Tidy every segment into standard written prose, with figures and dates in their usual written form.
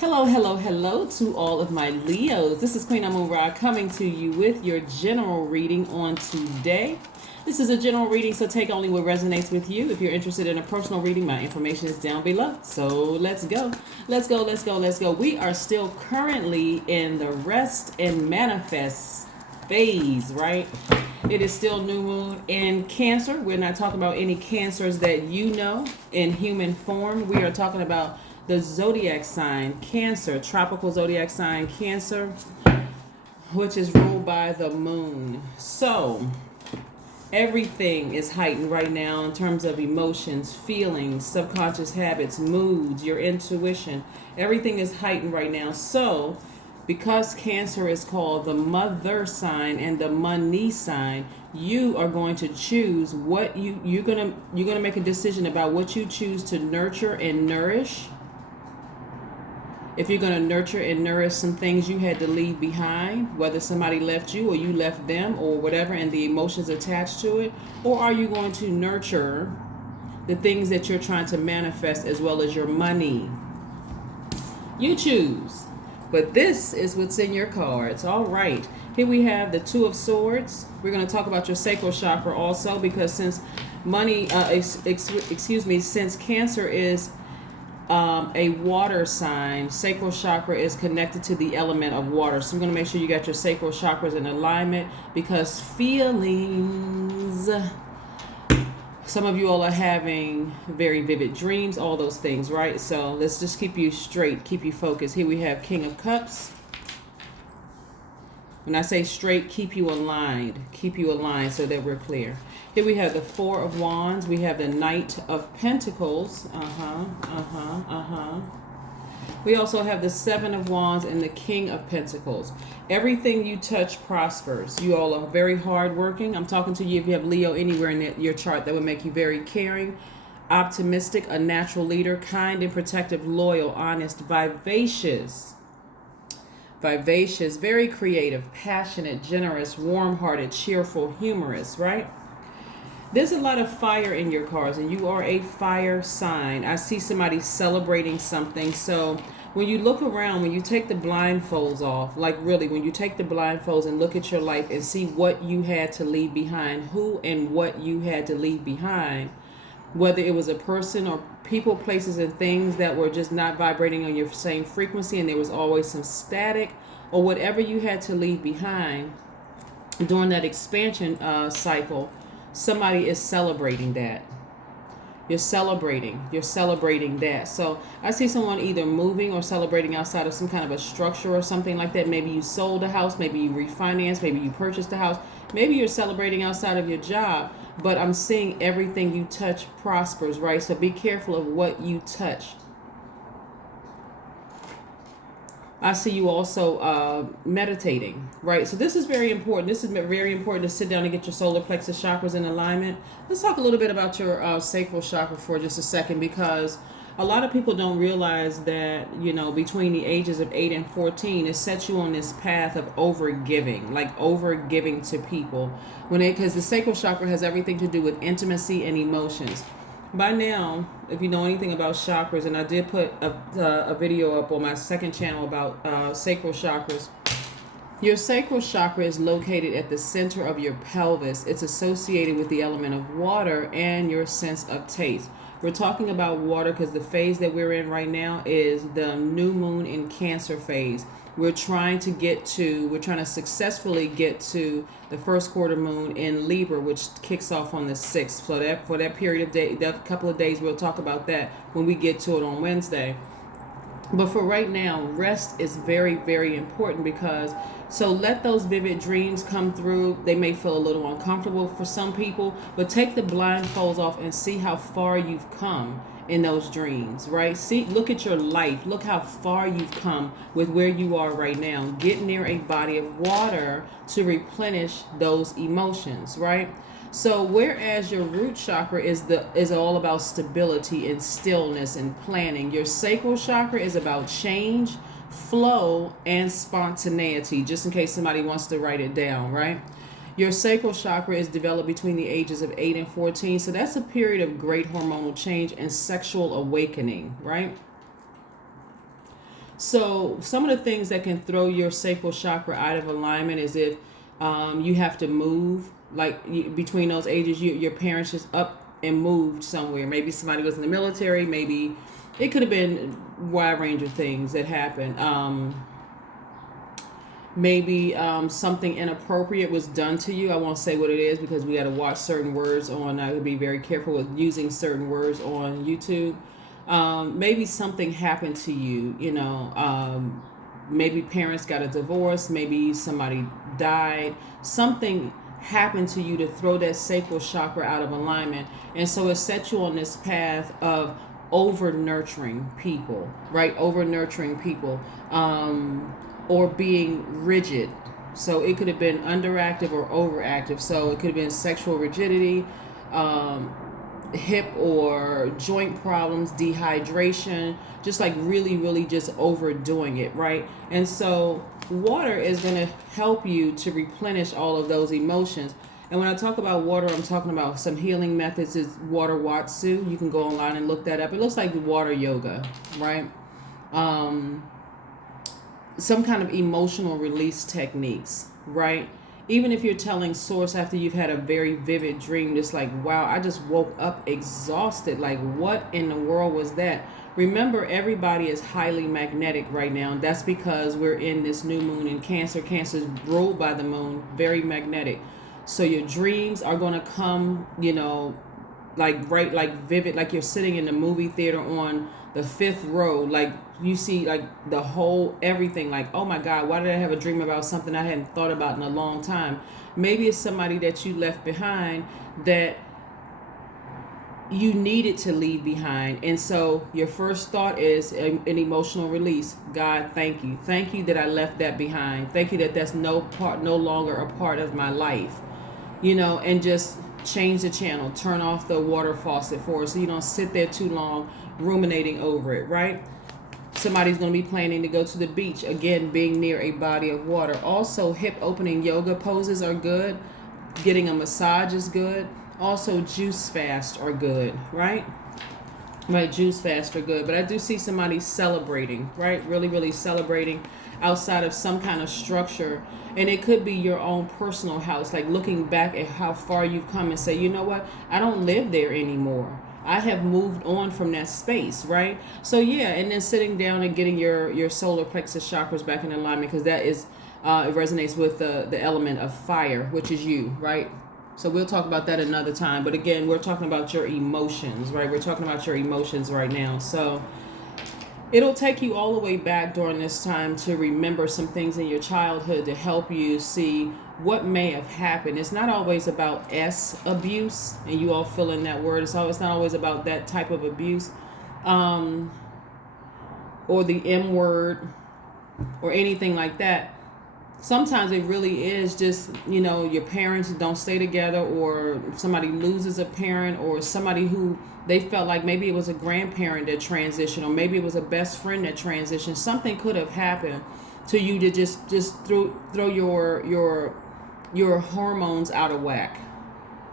Hello, hello, hello to all of my Leos. This is Queen Amun Ra coming to you with your general reading on today. This is a general reading, so take only what resonates with you. If you're interested in a personal reading, my information is down below. So let's go. Let's go, let's go, let's go. We are still currently in the rest and manifest phase, right? It is still new moon in Cancer. We're not talking about any cancers that you know in human form. We are talking about the zodiac sign Cancer, tropical zodiac sign Cancer, which is ruled by the moon. So everything is heightened right now in terms of emotions, feelings, subconscious habits, moods, your intuition. Everything is heightened right now. So because Cancer is called the mother sign and the money sign, you are going to choose what you're gonna make a decision about what you choose to nurture and nourish. If you're going to nurture and nourish some things you had to leave behind, whether somebody left you or you left them or whatever, and the emotions attached to it, or are you going to nurture the things that you're trying to manifest as well as your money? You choose. But this is what's in your cards. All right. Here we have the Two of Swords. We're going to talk about your sacral chakra also, because since money, since Cancer is a water sign, sacral chakra is connected to the element of water. So I'm going to make sure you got your sacral chakras in alignment, because feelings, some of you all are having very vivid dreams, all those things, right? So let's just keep you straight, keep you focused. Here we have King of Cups. When I say straight, keep you aligned so that we're clear. Here we have the Four of Wands. We have the Knight of Pentacles. We also have the Seven of Wands and the King of Pentacles. Everything you touch prospers. You all are very hardworking. I'm talking to you if you have Leo anywhere in your chart. That would make you very caring, optimistic, a natural leader, kind and protective, loyal, honest, vivacious, very creative, passionate, generous, warm-hearted, cheerful, humorous, right? There's a lot of fire in your cards, and you are a fire sign. I see somebody celebrating something. So when you look around, when you take the blindfolds off, like really, when you take the blindfolds and look at your life and see what you had to leave behind, who and what you had to leave behind, whether it was a person or people, places, and things that were just not vibrating on your same frequency, and there was always some static, or whatever you had to leave behind during that expansion cycle, somebody is celebrating that. You're celebrating that. So I see someone either moving or celebrating outside of some kind of a structure or something like that. Maybe you sold a house, maybe you refinanced, maybe you purchased a house, maybe you're celebrating outside of your job. But I'm seeing everything you touch prospers, right? So be careful of what you touch. I see you also meditating, right? So this is very important. This is very important to sit down and get your solar plexus chakras in alignment. Let's talk a little bit about your sacral chakra for just a second, because a lot of people don't realize that, you know, between the ages of 8 and 14, it sets you on this path of overgiving, like overgiving to people. Because the sacral chakra has everything to do with intimacy and emotions. By now, if you know anything about chakras, and I did put a video up on my second channel about sacral chakras. Your sacral chakra is located at the center of your pelvis. It's associated with the element of water and your sense of taste. We're talking about water because the phase that we're in right now is the new moon in Cancer phase. We're trying to successfully get to the first quarter moon in Libra, which kicks off on the 6th. For that period of day, that couple of days, we'll talk about that when we get to it on Wednesday. But for right now, rest is very, very important, because so let those vivid dreams come through. They may feel a little uncomfortable for some people, but take the blindfolds off and see how far you've come in those dreams, right? Look at your life. Look how far you've come with where you are right now. Get near a body of water to replenish those emotions, right? So whereas your root chakra is all about stability and stillness and planning, your sacral chakra is about change, flow, and spontaneity, just in case somebody wants to write it down, right? Your sacral chakra is developed between the ages of 8 and 14. So that's a period of great hormonal change and sexual awakening, right? So some of the things that can throw your sacral chakra out of alignment is if you have to move, like between those ages, your parents just up and moved somewhere. Maybe somebody was in the military. Maybe it could have been a wide range of things that happened. Maybe something inappropriate was done to you. I won't say what it is because we got to watch certain words on. I would be very careful with using certain words on YouTube. Maybe something happened to you, maybe parents got a divorce, maybe somebody died, something happened to you to throw that sacral chakra out of alignment. And so it sets you on this path of over nurturing people, right? Over nurturing people, or being rigid. So it could have been underactive or overactive. So it could have been sexual rigidity, hip or joint problems, dehydration, just like really just overdoing it, right? And so water is going to help you to replenish all of those emotions. And when I talk about water, I'm talking about some healing methods. Is water watsu. You can go online and look that up. It looks like water yoga, right? Some kind of emotional release techniques, right? Even if you're telling source after you've had a very vivid dream, just like, wow, I just woke up exhausted. Like, what in the world was that? Remember, everybody is highly magnetic right now. And that's because we're in this new moon in Cancer. Cancer is ruled by the moon, very magnetic. So your dreams are going to come, like vivid, like you're sitting in the movie theater on the 5th row, like you see like the whole everything, like, oh my God, why did I have a dream about something I hadn't thought about in a long time? Maybe it's somebody that you left behind that you needed to leave behind. And so your first thought is an emotional release. God, thank you that I left that behind. Thank you that that's no longer a part of my life, and just change the channel, turn off the water faucet for it so you don't sit there too long ruminating over it, right? Somebody's going to be planning to go to the beach, again, being near a body of water. Also, hip opening yoga poses are good. Getting a massage is good. Also, juice fast are good, right? Right, juice fast are good. But I do see somebody celebrating, right? Really celebrating outside of some kind of structure. And it could be your own personal house, like looking back at how far you've come and say, you know what? I don't live there anymore. I have moved on from that space, right? So yeah, and then sitting down and getting your solar plexus chakras back in alignment, because that is, it resonates with the element of fire, which is you, right? So we'll talk about that another time. But again, we're talking about your emotions, right? We're talking about your emotions right now. So it'll take you all the way back during this time to remember some things in your childhood to help you see what may have happened. It's not always about abuse, and you all fill in that word. It's not always about that type of abuse, or the M word, or anything like that. Sometimes it really is just, your parents don't stay together, or somebody loses a parent, or somebody who they felt like maybe it was a grandparent that transitioned, or maybe it was a best friend that transitioned. Something could have happened to you to just throw your hormones out of whack,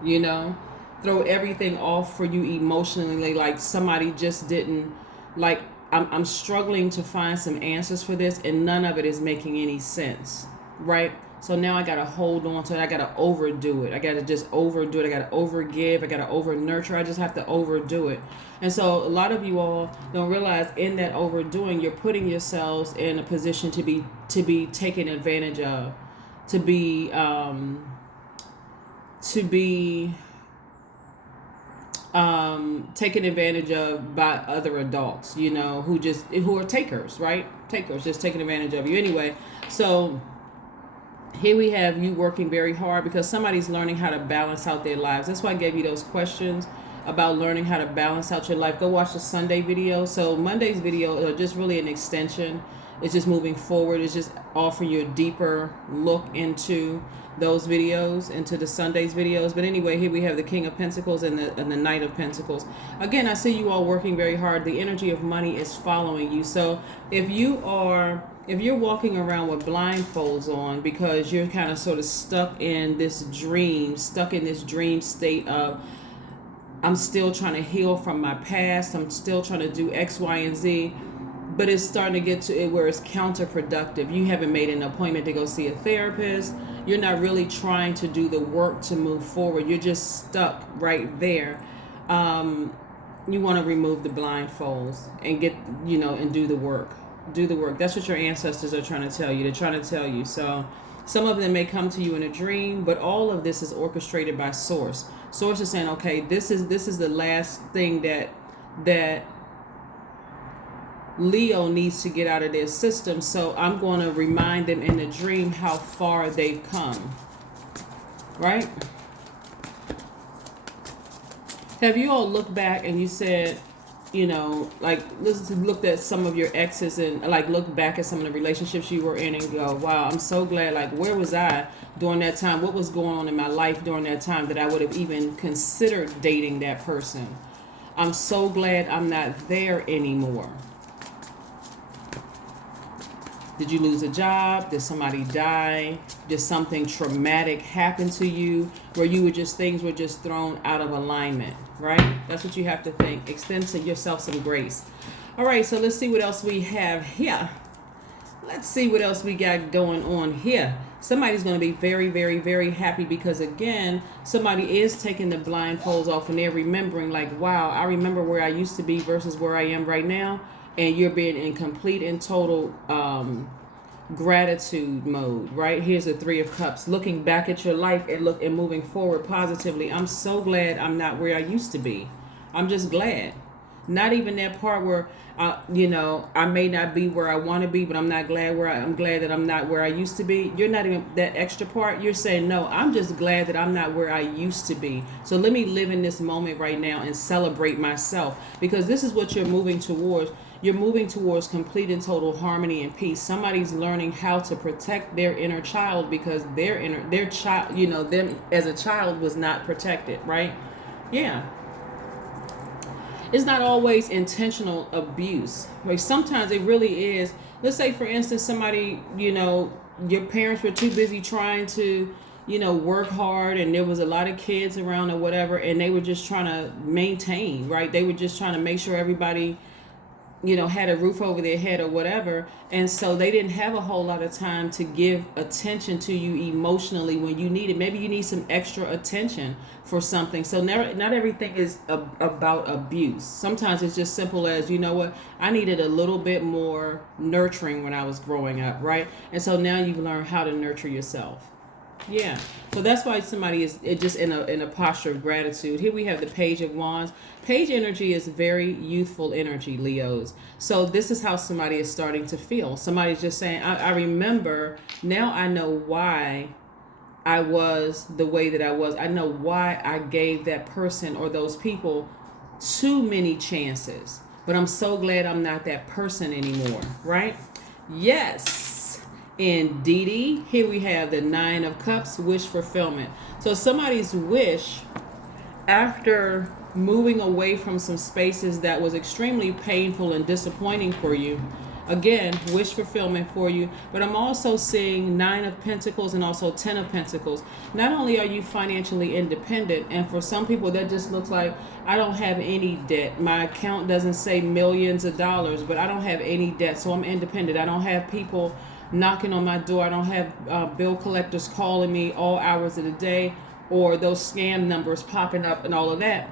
throw everything off for you emotionally. Like somebody just didn't, like, I'm struggling to find some answers for this, and none of it is making any sense, right? So now I got to hold on to it. I got to overdo it. I got to just overdo it. I got to overgive. I got to over nurture. I just have to overdo it. And so a lot of you all don't realize in that overdoing, you're putting yourselves in a position to be taken advantage of, to be taken advantage of by other adults, who are takers, right? Takers, just taking advantage of you anyway. So here we have you working very hard because somebody's learning how to balance out their lives. That's why I gave you those questions about learning how to balance out your life. Go watch the Sunday video. So Monday's video is just really an extension. It's just moving forward. It's just offering you a deeper look into those videos, into the Sunday's videos. But anyway, here we have the King of Pentacles and the Knight of Pentacles. Again, I see you all working very hard. The energy of money is following you. So if you're walking around with blindfolds on because you're kind of sort of stuck in this dream state of, I'm still trying to heal from my past, I'm still trying to do X, Y, and Z, but it's starting to get to it where it's counterproductive. You haven't made an appointment to go see a therapist. You're not really trying to do the work to move forward. You're just stuck right there. You want to remove the blindfolds and get, and do the work. Do the work. That's what your ancestors are trying to tell you. They're trying to tell you. So some of them may come to you in a dream, but all of this is orchestrated by Source. Source is saying, okay, this is the last thing that Leo needs to get out of their system. So I'm going to remind them in the dream how far they've come. Right? Have you all looked back and you said, looked at some of your exes and look back at some of the relationships you were in and go, wow, I'm so glad, where was I during that time? What was going on in my life during that time that I would have even considered dating that person? I'm so glad I'm not there anymore. Did you lose a job? Did somebody die? Did something traumatic happen to you where things were just thrown out of alignment, right? That's what you have to think. Extend to yourself some grace. All right, so let's see what else we have here. Let's see what else we got going on here. Somebody's going to be very, very, very happy because, again, somebody is taking the blindfolds off and they're remembering wow, I remember where I used to be versus where I am right now. And you're being in complete and total gratitude mode, right? Here's the Three of Cups, looking back at your life and moving forward positively. I'm so glad I'm not where I used to be. I'm just glad. Not even that part where, I may not be where I want to be, but I'm not glad I'm glad that I'm not where I used to be. You're not even that extra part. You're saying, no, I'm just glad that I'm not where I used to be. So let me live in this moment right now and celebrate myself, because this is what you're moving towards. You're moving towards complete and total harmony and peace. Somebody's learning how to protect their inner child because their child, them as a child was not protected, right? Yeah. It's not always intentional abuse. Like sometimes it really is. Let's say, for instance, somebody, your parents were too busy trying to, work hard, and there was a lot of kids around or whatever, and they were just trying to maintain, right? They were just trying to make sure everybody, had a roof over their head or whatever. And so they didn't have a whole lot of time to give attention to you emotionally when you need it. Maybe you need some extra attention for something. So not everything is about abuse. Sometimes it's just simple as, I needed a little bit more nurturing when I was growing up, right? And so now you've learned how to nurture yourself. Yeah. So that's why somebody is just in a posture of gratitude. Here we have the Page of Wands. Page energy is very youthful energy, Leos. So this is how somebody is starting to feel. Somebody's just saying, I remember, now I know why I was the way that I was. I know why I gave that person or those people too many chances. But I'm so glad I'm not that person anymore, right? Yes. Indeedy. Here we have the Nine of Cups, wish fulfillment. So somebody's wish, after moving away from some spaces that was extremely painful and disappointing for you, again, wish fulfillment for you. But I'm also seeing Nine of Pentacles and also 10 of Pentacles. Not only are you financially independent, and for some people that just looks like, I don't have any debt. My account doesn't say millions of dollars, but I don't have any debt, so I'm independent. I don't have people knocking on my door. I don't have bill collectors calling me all hours of the day, or those scam numbers popping up and all of that.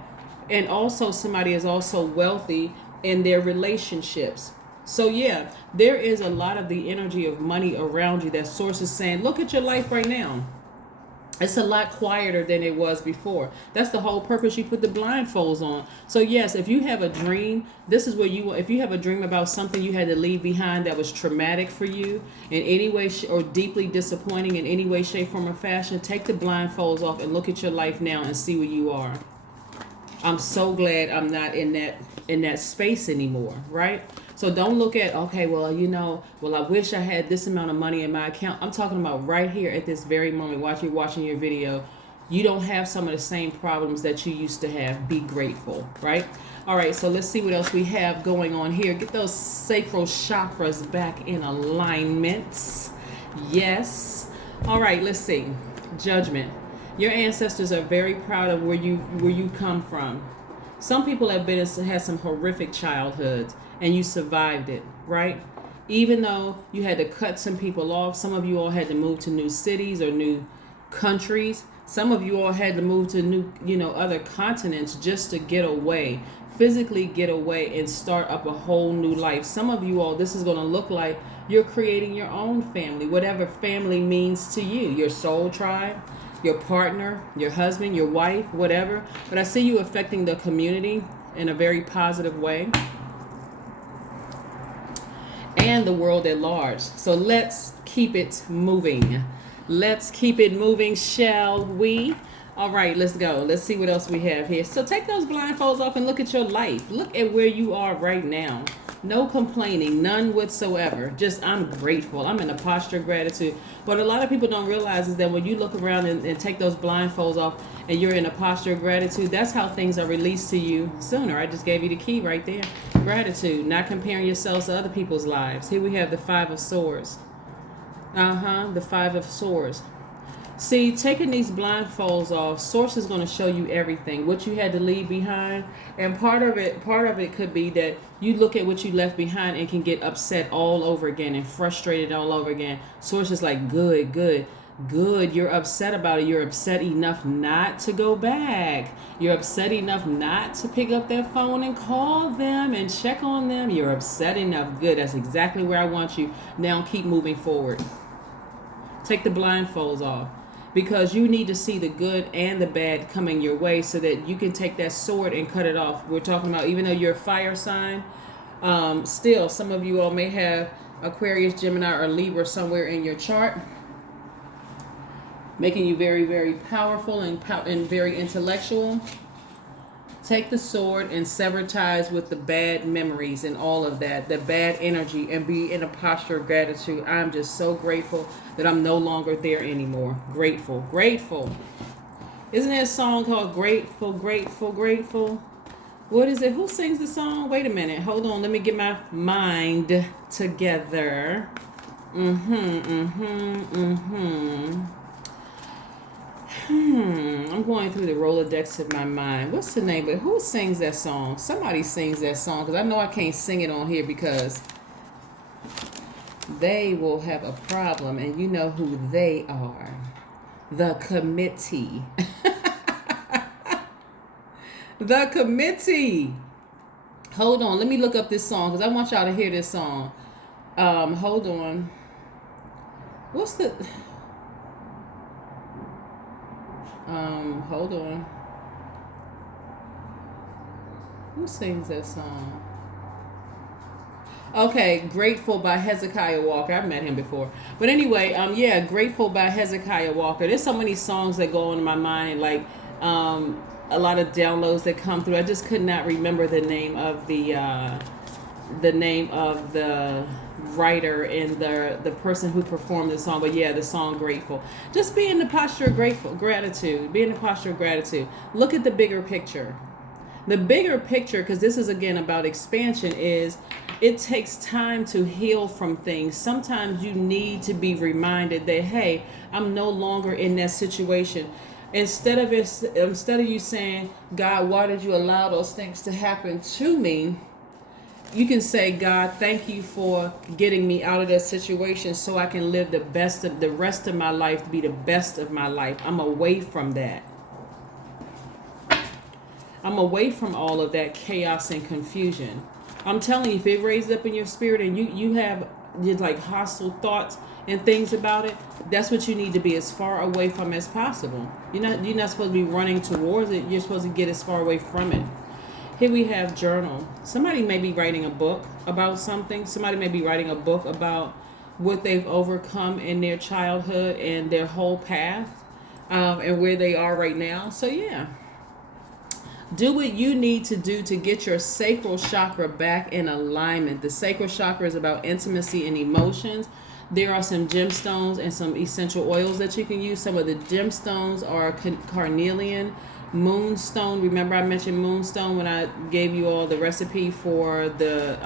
And also somebody is also wealthy in their relationships. So yeah, there is a lot of the energy of money around you that Source is saying, look at your life right now. It's a lot quieter than it was before. That's the whole purpose you put the blindfolds on. So yes, if you have a dream, this is where if you have a dream about something you had to leave behind that was traumatic for you in any way or deeply disappointing in any way, shape, form, or fashion, take the blindfolds off and look at your life now and see where you are. I'm so glad I'm not in that space anymore, right? So don't look at, okay, well, I wish I had this amount of money in my account. I'm talking about right here at this very moment, while you're watching your video. You don't have some of the same problems that you used to have. Be grateful, right? All right, so let's see what else we have going on here. Get those sacral chakras back in alignment. Yes. All right, let's see. Judgment. Your ancestors are very proud of where you come from. Some people have had some horrific childhoods, and you survived it, right? Even though you had to cut some people off, some of you all had to move to new cities or new countries. Some of you all had to move to new, other continents just to get away, physically get away and start up a whole new life. Some of you all, this is going to look like you're creating your own family, whatever family means to you, your soul tribe, your partner, your husband, your wife, whatever. But I see you affecting the community in a very positive way and the world at large. So let's keep it moving. Let's keep it moving, shall we? All right, let's go. Let's see what else we have here. So take those blindfolds off and look at your life. Look at where you are right now. No complaining, none whatsoever. Just, I'm grateful. I'm in a posture of gratitude. What a lot of people don't realize is that when you look around and take those blindfolds off and you're in a posture of gratitude, that's how things are released to you sooner. I just gave you the key right there. Gratitude, not comparing yourselves to other people's lives. Here we have the Five of Swords. The Five of Swords. See, taking these blindfolds off, Source is going to show you everything, what you had to leave behind. And part of it could be that you look at what you left behind and can get upset all over again and frustrated all over again. Source is like, good. You're upset about it. You're upset enough not to go back. You're upset enough not to pick up their phone and call them and check on them. You're upset enough. Good. That's exactly where I want you. Now keep moving forward. Take the blindfolds off, because you need to see the good and the bad coming your way so that you can take that sword and cut it off. We're talking about, even though you're a fire sign, still some of you all may have Aquarius, Gemini, or Libra somewhere in your chart, making you very, very powerful and very intellectual. Take the sword and sever ties with the bad memories and all of that, the bad energy, and be in a posture of gratitude. I'm just so grateful that I'm no longer there anymore. Grateful. Isn't there a song called Grateful? What is it? Who sings the song? Wait a minute. Hold on. Let me get my mind together. I'm going through the Rolodex of my mind. What's the name? But who sings that song? Somebody sings that song, because I know I can't sing it on here because they will have a problem, and you know who they are. The committee. The committee. Hold on. Let me look up this song because I want y'all to hear this song. Hold on. What's the... hold on. Who sings that song? Okay, Grateful by Hezekiah Walker. I've met him before. But anyway, yeah, Grateful by Hezekiah Walker. There's so many songs that go in my mind, like a lot of downloads that come through. I just could not remember the name of the writer and the person who performed the song. But yeah, the song Grateful. Just be in the posture of gratitude. Be in the posture of gratitude. Look at the bigger picture. The bigger picture, because this is again about expansion, is it takes time to heal from things. Sometimes you need to be reminded that, hey, I'm no longer in that situation. Instead of you saying, God, why did you allow those things to happen to me? You can say, God, thank you for getting me out of that situation so I can live the rest of my life, be the best of my life. I'm away from that. I'm away from all of that chaos and confusion. I'm telling you, if it raised up in your spirit and you have just like hostile thoughts and things about it, that's what you need to be as far away from as possible. You're not supposed to be running towards it. You're supposed to get as far away from it. Here we have journal. Somebody may be writing a book about something. Somebody may be writing a book about what they've overcome in their childhood and their whole path, and where they are right now. So yeah. Do what you need to do to get your sacral chakra back in alignment. The sacral chakra is about intimacy and emotions. There are some gemstones and some essential oils that you can use. Some of the gemstones are carnelian, moonstone. Remember I mentioned moonstone when I gave you all the recipe for the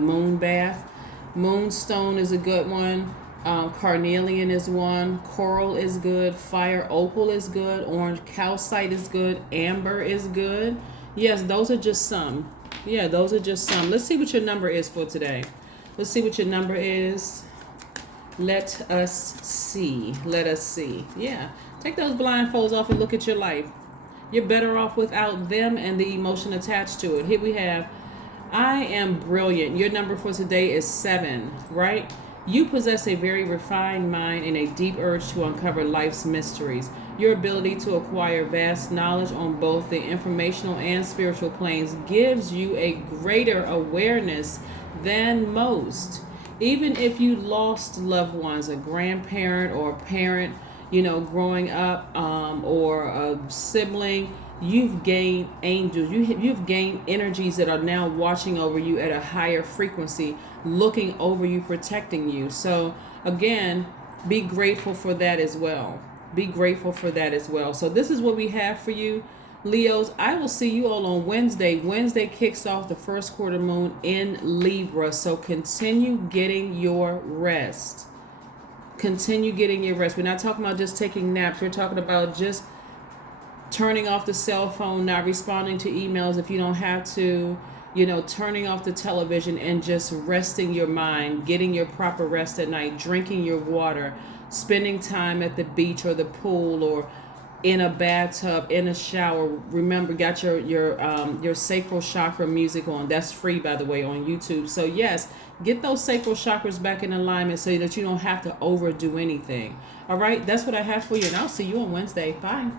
moon bath. Moonstone is a good one. Carnelian is one. Coral is good. Fire opal is good. Orange calcite is good. Amber is good. Yes, those are just some. Yeah, those are just some. Let's see what your number is for today. Let's see what your number is. Let us see. Let us see. Yeah. Take those blindfolds off and look at your life. You're better off without them and the emotion attached to it. Here we have, I am brilliant. Your number for today is 7, right? You possess a very refined mind and a deep urge to uncover life's mysteries. Your ability to acquire vast knowledge on both the informational and spiritual planes gives you a greater awareness than most. Even if you lost loved ones, a grandparent or a parent, growing up, or a sibling, you've gained angels. You've gained energies that are now watching over you at a higher frequency, looking over you, protecting you. So again, be grateful for that as well. Be grateful for that as well. So this is what we have for you, Leos. I will see you all on Wednesday. Wednesday kicks off the first quarter moon in Libra. So continue getting your rest. Continue getting your rest. We're not talking about just taking naps. We're talking about just turning off the cell phone, not responding to emails if you don't have to, turning off the television and just resting your mind, getting your proper rest at night, drinking your water, spending time at the beach or the pool or in a bathtub, in a shower. Remember, got your sacral chakra music on. That's free, by the way, on YouTube. So yes, get those sacral chakras back in alignment so that you don't have to overdo anything. All right, that's what I have for you, and I'll see you on Wednesday. Bye.